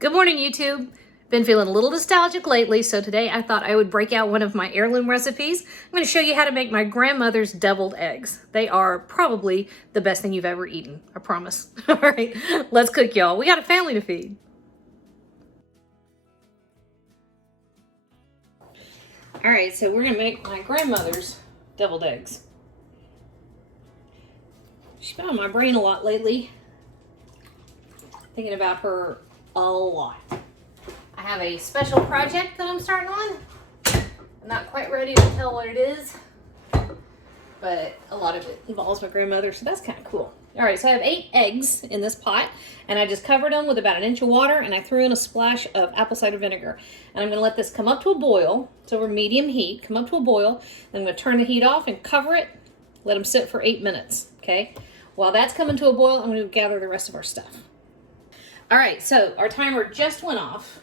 Good morning, YouTube. Been feeling a little nostalgic lately, so today I thought I would break out one of my heirloom recipes. I'm going to show you how to make my grandmother's deviled eggs. They are probably the best thing you've ever eaten, I promise. All right, let's cook, y'all. We got a family to feed. All right, so we're going to make my grandmother's deviled eggs. She's been on my brain a lot lately. Thinking about her a lot. I have a special project that I'm starting on. I'm not quite ready to tell what it is, but a lot of it involves my grandmother, so that's kind of cool. All right, so I have 8 eggs in this pot, and I just covered them with about 1 inch of water, and I threw in a splash of apple cider vinegar. And I'm going to let this come up to a boil. It's over medium heat, come up to a boil. Then I'm going to turn the heat off and cover it, let them sit for 8 minutes, okay? While that's coming to a boil, I'm going to gather the rest of our stuff. All right, so our timer just went off.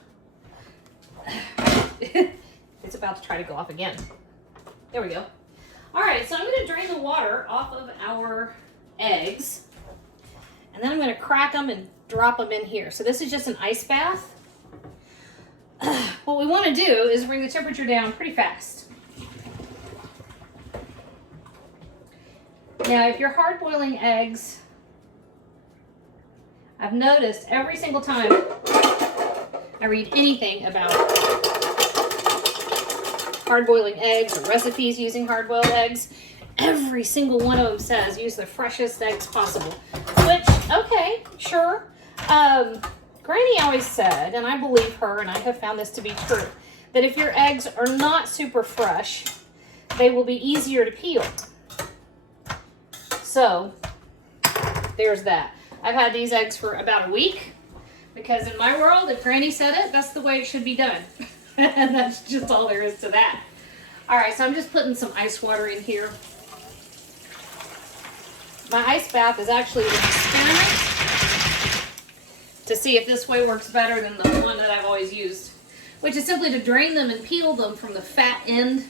It's about to try to go off again. There we go. All right, so I'm going to drain the water off of our eggs, and then I'm going to crack them and drop them in here. So this is just an ice bath. What we want to do is bring the temperature down pretty fast. Now, if you're hard boiling eggs, I've noticed every single time I read anything about hard-boiling eggs or recipes using hard-boiled eggs, every single one of them says use the freshest eggs possible. Which, okay, sure. Granny always said, and I believe her, and I have found this to be true, that if your eggs are not super fresh, they will be easier to peel. So, there's that. I've had these eggs for about a week because in my world, if Granny said it, that's the way it should be done. And that's just all there is to that. All right, so I'm just putting some ice water in here. My ice bath is actually an experiment to see if this way works better than the one that I've always used, which is simply to drain them and peel them from the fat end,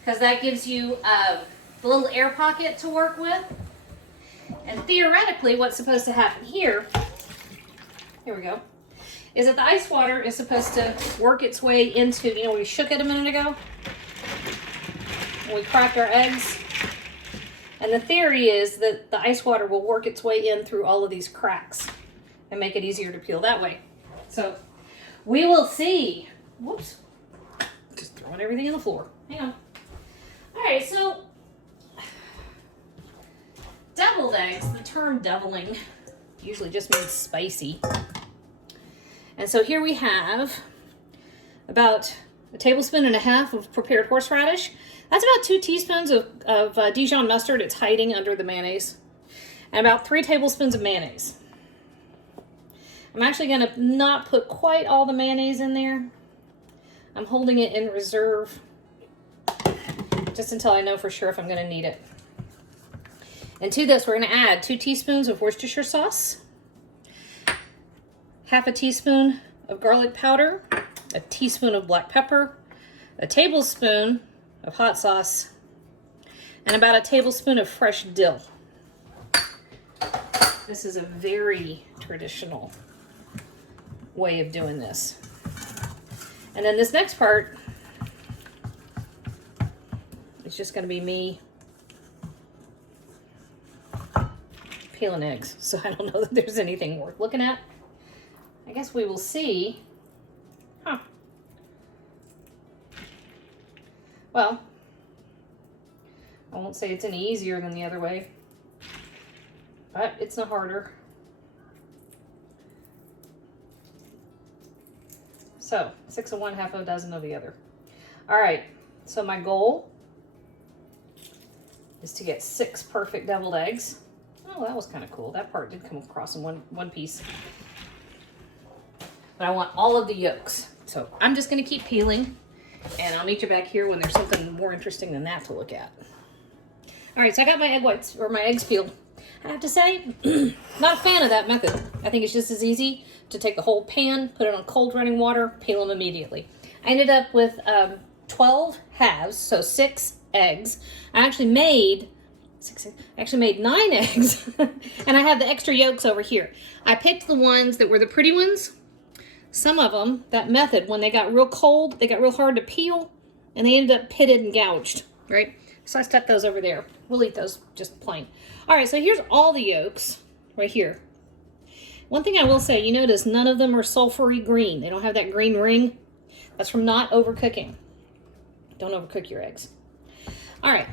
because that gives you a little air pocket to work with. And theoretically, what's supposed to happen here we go, is that the ice water is supposed to work its way into, you know, we shook it a minute ago when we cracked our eggs. And the theory is that the ice water will work its way in through all of these cracks and make it easier to peel that way. So we will see. Whoops. Just throwing everything on the floor. Hang on. All right, so deviled eggs, the term deviling usually just means spicy. And so here we have about 1.5 tablespoons of prepared horseradish. That's about 2 teaspoons of Dijon mustard. It's hiding under the mayonnaise. And about 3 tablespoons of mayonnaise. I'm actually going to not put quite all the mayonnaise in there. I'm holding it in reserve just until I know for sure if I'm going to need it. And to this, we're going to add 2 teaspoons of Worcestershire sauce, 1/2 teaspoon of garlic powder, 1 teaspoon of black pepper, 1 tablespoon of hot sauce, and about 1 tablespoon of fresh dill. This is a very traditional way of doing this. And then this next part is just going to be me peeling eggs, so I don't know that there's anything worth looking at. I guess we will see. Huh. Well, I won't say it's any easier than the other way, but it's no harder. So, 6 of one, half of a dozen of the other. All right, so my goal is to get 6 perfect deviled eggs. Oh, that was kind of cool. That part did come across in one piece. But I want all of the yolks. So I'm just going to keep peeling, and I'll meet you back here when there's something more interesting than that to look at. All right, so I got my egg whites, or my eggs peeled. I have to say, not a fan of that method. I think it's just as easy to take the whole pan, put it on cold running water, peel them immediately. I ended up with 12 halves, so 6 eggs. I actually made 9 eggs, and I have the extra yolks over here. I picked the ones that were the pretty ones, some of them, that method, when they got real cold, they got real hard to peel, and they ended up pitted and gouged, right? So I stuck those over there. We'll eat those just plain. All right, so here's all the yolks right here. One thing I will say, you notice none of them are sulfury green. They don't have that green ring. That's from not overcooking. Don't overcook your eggs. All right.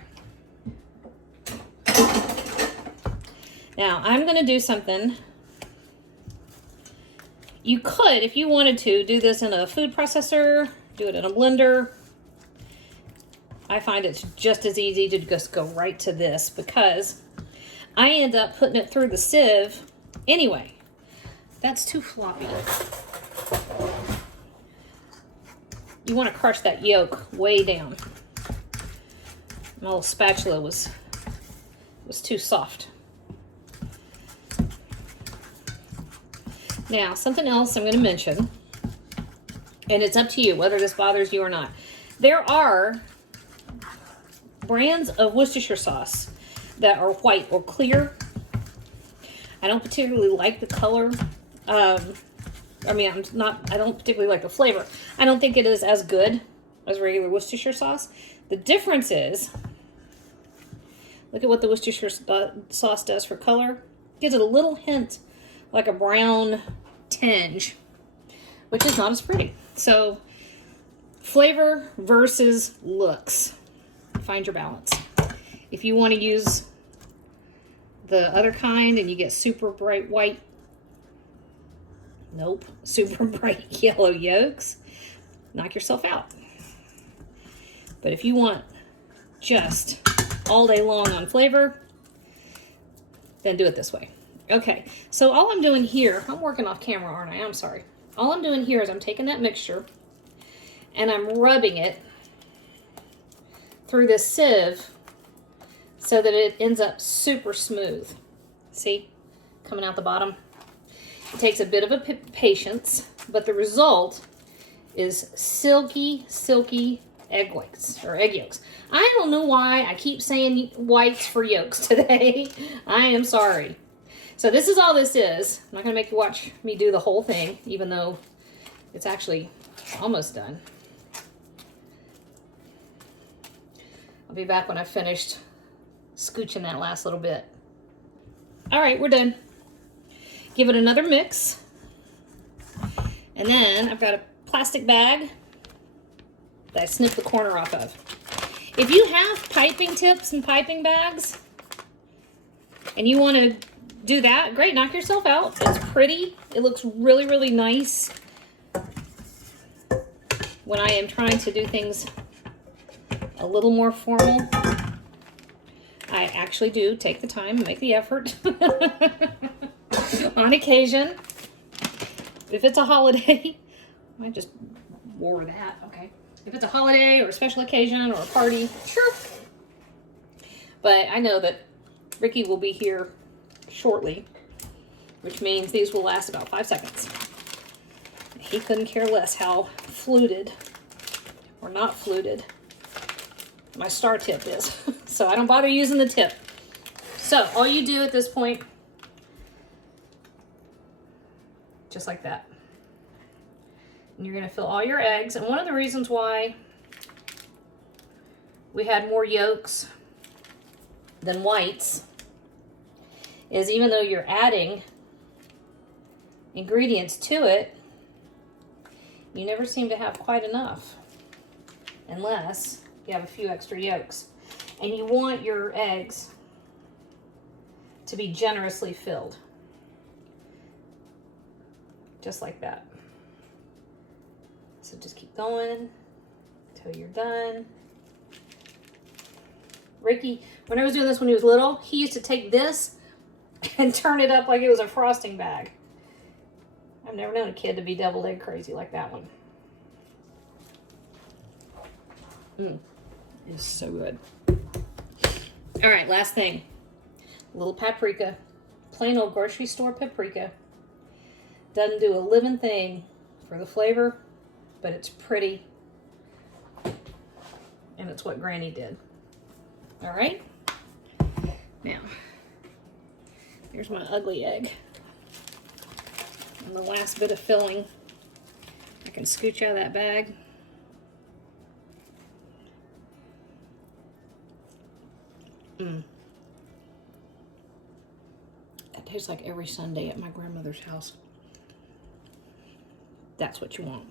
Now, I'm going to do something. You could, if you wanted to, do this in a food processor, do it in a blender. I find it's just as easy to just go right to this because I end up putting it through the sieve anyway. That's too floppy. You want to crush that yolk way down. My little spatula was too soft. Now, something else I'm going to mention, and it's up to you whether this bothers you or not. There are brands of Worcestershire sauce that are white or clear. I don't particularly like the color. I don't particularly like the flavor. I don't think it is as good as regular Worcestershire sauce. The difference is, look at what the Worcestershire sauce does for color. Gives it a little hint like a brown tinge, which is not as pretty. So, flavor versus looks. Find your balance. If you want to use the other kind and you get super bright white, nope, super bright yellow yolks, knock yourself out. But if you want just all day long on flavor, then do it this way. Okay, so all I'm doing here, I'm working off camera, aren't I? I'm sorry. All I'm doing here is I'm taking that mixture and I'm rubbing it through this sieve so that it ends up super smooth. See? Coming out the bottom. It takes a bit of a patience, but the result is silky, silky egg whites, or egg yolks. I don't know why I keep saying whites for yolks today. I am sorry. So this is all this is. I'm not going to make you watch me do the whole thing, even though it's actually almost done. I'll be back when I've finished scooching that last little bit. All right, we're done. Give it another mix. And then I've got a plastic bag that I snipped the corner off of. If you have piping tips and piping bags, and you want to do that, great, knock yourself out. It's pretty. It looks really, really nice when I am trying to do things a little more formal. I actually do take the time and make the effort on occasion. If it's a holiday, I just wore that, okay. If it's a holiday or a special occasion or a party, sure. But I know that Ricky will be here shortly, which means these will last about 5 seconds. He couldn't care less how fluted or not fluted my star tip is. So I don't bother using the tip. So all you do at this point, just like that. And you're going to fill all your eggs. And one of the reasons why we had more yolks than whites is even though you're adding ingredients to it, you never seem to have quite enough unless you have a few extra yolks. And you want your eggs to be generously filled. Just like that. So just keep going until you're done. Ricky, when I was doing this when he was little, he used to take this and turn it up like it was a frosting bag. I've never known a kid to be deviled egg crazy like that one. It's so good. All right, last thing. A little paprika. Plain old grocery store paprika. Doesn't do a living thing for the flavor, but it's pretty. And it's what Granny did. All right? Now, here's my ugly egg. And the last bit of filling can scooch out of that bag. That tastes like every Sunday at my grandmother's house. That's what you want.